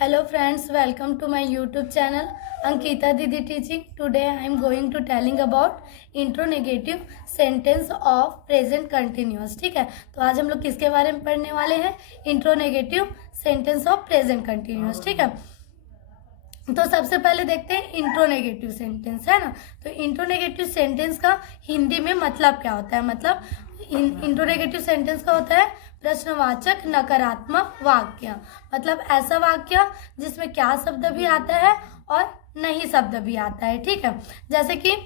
Hello friends, welcome to my YouTube channel Ankita Didi Teaching. Today I am going to telling about interronegative sentence of present continuous. ठीक है, तो आज हम लोग किसके बारे में पढ़ने वाले हैं? इंट्रोनेगेटिव सेंटेंस ऑफ प्रेजेंट कंटिन्यूअस। ठीक है, तो सबसे पहले देखते हैं इंट्रोनेगेटिव सेंटेंस, है ना। तो इंट्रोनेगेटिव सेंटेंस का हिंदी में मतलब क्या होता है? मतलब इंट्रोनेगेटिव सेंटेंस का होता है प्रश्नवाचक नकारात्मक वाक्य। मतलब ऐसा वाक्य जिसमें क्या शब्द भी आता है और नहीं शब्द भी आता है। ठीक है, जैसे कि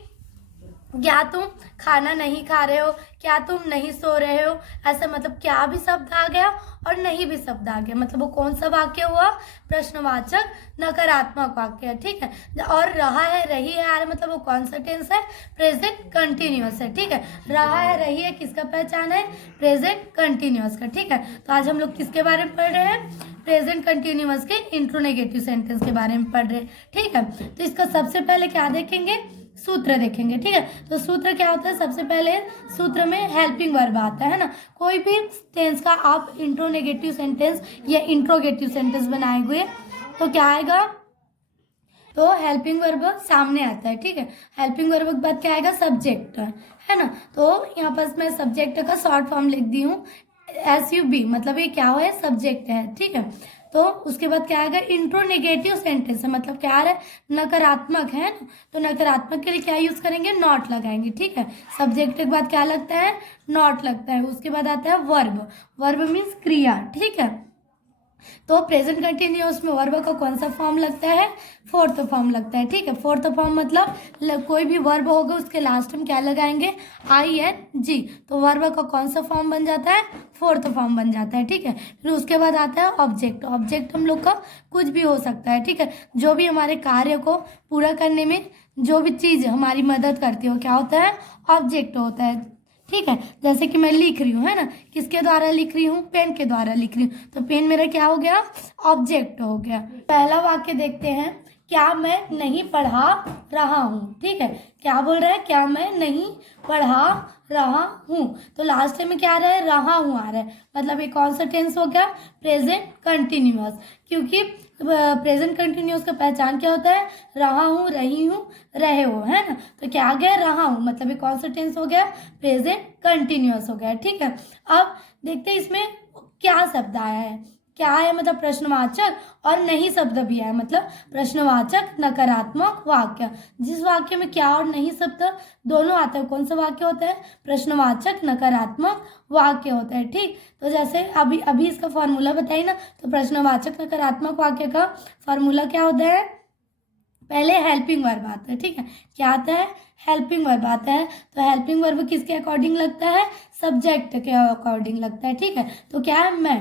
क्या तुम खाना नहीं खा रहे हो, क्या तुम नहीं सो रहे हो, ऐसा मतलब क्या भी शब्द आ गया और नहीं भी शब्द आ गया। मतलब वो कौन सा वाक्य हुआ? प्रश्नवाचक नकारात्मक वाक्य है। ठीक है, और रहा है रही है आ रहा मतलब वो कौन सा टेंस है? प्रेजेंट कंटिन्यूअस है। ठीक है, रहा है रही है किसका पहचान है? प्रेजेंट कंटिन्यूअस का। ठीक है, तो आज हम लोग किसके बारे में पढ़ रहे हैं? प्रेजेंट कंटिन्यूअस के इंट्रोनेगेटिव सेंटेंस के बारे में पढ़ रहे हैं। ठीक है, तो इसका सबसे पहले क्या देखेंगे? सूत्र देखेंगे। ठीक है, तो सूत्र क्या होता है? सबसे पहले सूत्र में हेल्पिंग वर्ब आता है ना। कोई भी टेंस का आप इंट्रोनेगेटिव सेंटेंस या इंट्रोगेटिव सेंटेंस बनाए हुए तो क्या आएगा? तो हेल्पिंग वर्ब सामने आता है। ठीक है, हेल्पिंग वर्ब के बाद क्या आएगा? सब्जेक्ट, है ना। तो यहाँ पर मैं सब्जेक्ट का शॉर्ट फॉर्म लिख दी हूँ SUB, मतलब ये क्या है? सब्जेक्ट है। ठीक है, तो उसके बाद क्या आएगा? इंट्रोनेगेटिव सेंटेंस है, मतलब क्या है? नकारात्मक है ना। तो नकारात्मक के लिए क्या यूज करेंगे? नॉट लगाएंगे। ठीक है, सब्जेक्ट के बाद क्या लगता है? नॉट लगता है। उसके बाद आता है वर्ब। वर्ब मीन्स क्रिया। ठीक है, तो प्रेजेंट कंटिन्यूअस में वर्ब का कौन सा फॉर्म लगता है? फोर्थ फॉर्म लगता है। ठीक है, फोर्थ फॉर्म मतलब कोई भी वर्ब होगा उसके लास्ट में क्या लगाएंगे? ING। तो वर्ब का कौन सा फॉर्म बन जाता है? फोर्थ फॉर्म बन जाता है। ठीक है, फिर उसके बाद आता है ऑब्जेक्ट। ऑब्जेक्ट हम लोग का कुछ भी हो सकता है। ठीक है, जो भी हमारे कार्य को पूरा करने में जो भी चीज़ हमारी मदद करती हो क्या होता है? ऑब्जेक्ट होता है। ठीक है, जैसे कि मैं लिख रही हूँ, है ना, किसके द्वारा लिख रही हूँ? पेन के द्वारा लिख रही हूँ, तो पेन मेरा क्या हो गया? ऑब्जेक्ट हो गया। पहला वाक्य देखते हैं, क्या मैं नहीं पढ़ा रहा हूँ। ठीक है, क्या बोल रहा है? क्या मैं नहीं पढ़ा रहा हूँ। तो लास्ट में क्या आ रहा है? रहा हूँ आ रहा है, मतलब ये कौन सा टेंस हो गया? Present continuous. क्योंकि प्रेजेंट कंटिन्यूअस का पहचान क्या होता है? रहा हूँ, रही हूँ, रहे हो, है ना। तो क्या आ गया? रहा हूँ, मतलब ये कौन सा टेंस हो गया? प्रेजेंट कंटिन्यूअस हो गया। ठीक है, अब देखते हैं इसमें क्या शब्द आया है। क्या है? मतलब प्रश्नवाचक और नहीं शब्द भी है, मतलब प्रश्नवाचक नकारात्मक वाक्य। जिस वाक्य में क्या और नहीं शब्द दोनों आता है कौन सा वाक्य होता है? प्रश्नवाचक नकारात्मक वाक्य होता है। ठीक, तो जैसे अभी अभी इसका फॉर्मूला बताइए ना। तो प्रश्नवाचक नकारात्मक वाक्य का फॉर्मूला क्या होता है? पहले हेल्पिंग वर्ब आता है। ठीक है, क्या आता है? हेल्पिंग वर्ब आता है। तो हेल्पिंग वर्ब किसके अकॉर्डिंग लगता है? सब्जेक्ट के अकॉर्डिंग लगता है। ठीक है, तो क्या है? मैं,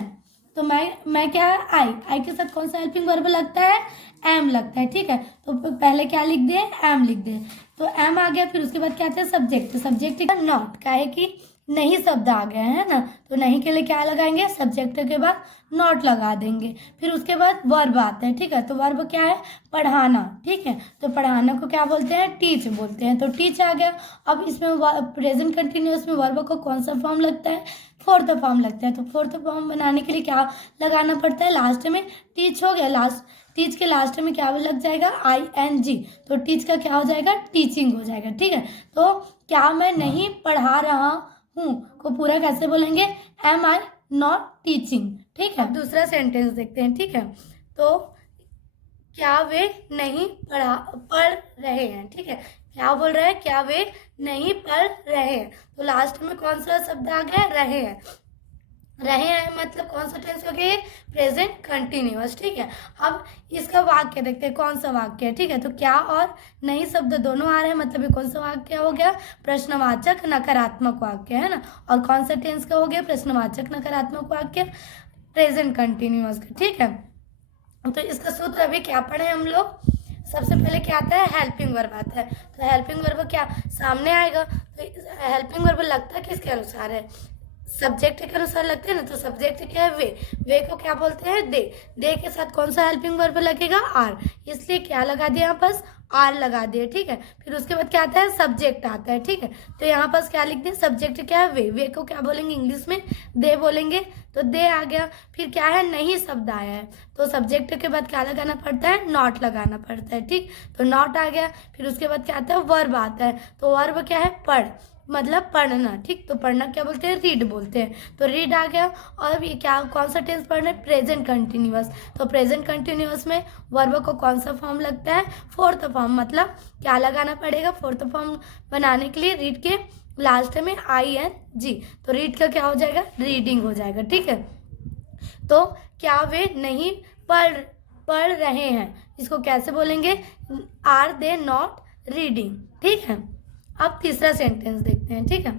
तो मैं क्या है? आई के साथ कौन सा हेल्पिंग वर्ब लगता है? एम लगता है। ठीक है, तो पहले क्या लिख दे? एम लिख दे। तो एम आ गया, फिर उसके बाद क्या आता है? सब्जेक्ट। सब्जेक्ट नॉट का है कि नहीं शब्द आ गया है ना, तो नहीं के लिए क्या लगाएंगे? सब्जेक्ट के बाद नॉट लगा देंगे। फिर उसके बाद वर्ब आता है। ठीक है, तो वर्ब क्या है? पढ़ाना। ठीक है, तो पढ़ाना को क्या बोलते हैं? टीच बोलते हैं। तो टीच आ गया। अब इसमें प्रेजेंट कंटिन्यूअस में वर्ब को कौन सा फॉर्म लगता है? फोर्थ फॉर्म लगता है। तो फोर्थ फॉर्म बनाने के लिए क्या लगाना पड़ता है? लास्ट में टीच हो गया। टीच के लास्ट में क्या लग जाएगा? ING। तो टीच का क्या हो जाएगा? टीचिंग हो जाएगा। ठीक है, तो क्या मैं नहीं पढ़ा रहा हूँ को पूरा कैसे बोलेंगे? Am I not teaching। ठीक है, दूसरा सेंटेंस देखते हैं। ठीक है, तो क्या वे नहीं पढ़ रहे हैं। ठीक है, क्या बोल रहे हैं? क्या वे नहीं पढ़ रहे हैं। तो लास्ट में कौन सा शब्द आ गया? रहे हैं। रहे हैं मतलब कौन सा टेंस हो गया? Present continuous. ठीक है, अब इसका वाक्य देखते हैं कौन सा वाक्य है। ठीक है, तो क्या और नहीं शब्द दोनों आ रहे हैं, मतलब ये कौन सा वाक्य हो गया? प्रश्नवाचक नकारात्मक वाक्य, है ना। और कौन सा टेंस का हो गया? प्रश्नवाचक नकारात्मक वाक्य, प्रेजेंट कंटिन्यूअस का। ठीक है, तो इसका सूत्र अभी क्या पढ़े हम लोग? सबसे पहले क्या आता है? हेल्पिंग वर्ब आता है। तो हेल्पिंग वर्ब क्या सामने आएगा? तो हेल्पिंग वर्ब लगता किसके अनुसार है? सब्जेक्ट के अनुसार लगते हैं ना। तो सब्जेक्ट क्या है? वे को क्या बोलते हैं? दे के साथ कौन सा हेल्पिंग वर्ब लगेगा? आर, इसलिए क्या लगा दिया यहाँ पास? आर लगा दिए, ठीक है। फिर उसके बाद क्या आता है, सब्जेक्ट आता है, ठीक है। तो यहाँ पास क्या लिख दिए, सब्जेक्ट क्या है, वे को क्या बोलेंगे इंग्लिश में, दे बोलेंगे, तो दे आ गया। फिर क्या है, नहीं शब्द आया है, तो सब्जेक्ट के बाद क्या लगाना पड़ता है, नॉट लगाना पड़ता है, ठीक। तो नॉट आ गया। फिर उसके बाद क्या आता है, वर्ब आता है, तो वर्ब क्या है, पढ़, मतलब पढ़ना, ठीक। तो पढ़ना क्या बोलते हैं, रीड बोलते हैं, तो रीड आ गया। और अब ये क्या, कौन सा टेंस पढ़ना है, प्रेजेंट कंटिन्यूअस। तो प्रेजेंट कंटिन्यूअस में वर्ब को कौन सा फॉर्म लगता है, फोर्थ फॉर्म, मतलब क्या लगाना पड़ेगा, फोर्थ फॉर्म बनाने के लिए रीड के लास्ट में ING, तो रीड का क्या हो जाएगा, रीडिंग हो जाएगा, ठीक है। तो क्या वे नहीं पढ़ रहे हैं, इसको कैसे बोलेंगे, आर दे नॉट रीडिंग, ठीक है। अब तीसरा सेंटेंस देखते हैं, ठीक है।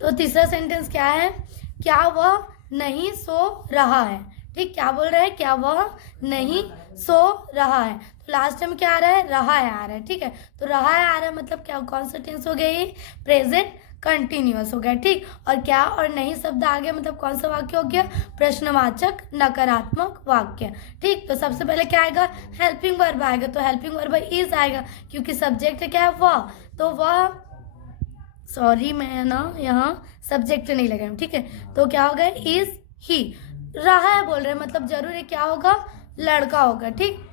तो तीसरा सेंटेंस क्या है, क्या वह नहीं सो रहा है, ठीक। क्या बोल रहा है, क्या वह नहीं सो रहा है, तो लास्ट में क्या आ रहा है, रहा है आ रहा है, ठीक है। तो रहा है आ रहा है मतलब क्या, कौन सा टेंस हो गया, ये प्रेजेंट कंटिन्यूअस हो गया, ठीक। और क्या और नहीं शब्द आ गया, मतलब कौन सा वाक्य हो गया, प्रश्नवाचक नकारात्मक वाक्य, ठीक। तो सबसे पहले क्या आएगा, हेल्पिंग वर्ब आएगा, तो हेल्पिंग वर्ब इज आएगा, क्योंकि सब्जेक्ट क्या है, वह, तो वह, सॉरी मैं ना यहाँ सब्जेक्ट नहीं लगाया, ठीक है। तो क्या होगा, इज ही, रहा है बोल रहे हैं, मतलब जरूर क्या होगा, लड़का होगा, ठीक।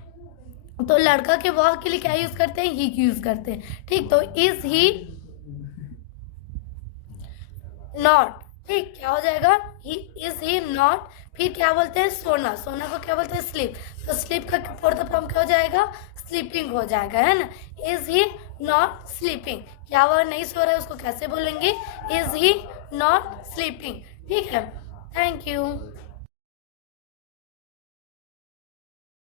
तो लड़का के वह के लिए क्या यूज करते हैं, ही यूज करते हैं, ठीक। तो इज ही नॉट, ठीक, क्या हो जाएगा, इज ही नॉट। फिर क्या बोलते हैं, सोना, सोना को क्या बोलते हैं, स्लीप, तो स्लीप का फोर्थ फॉर्म क्या हो जाएगा, स्लीपिंग हो जाएगा, है ना। इज ही नॉट स्लीपिंग, क्या वह नहीं सो रहा है, उसको कैसे बोलेंगे, इज ही नॉट स्लीपिंग, ठीक है। Thank you.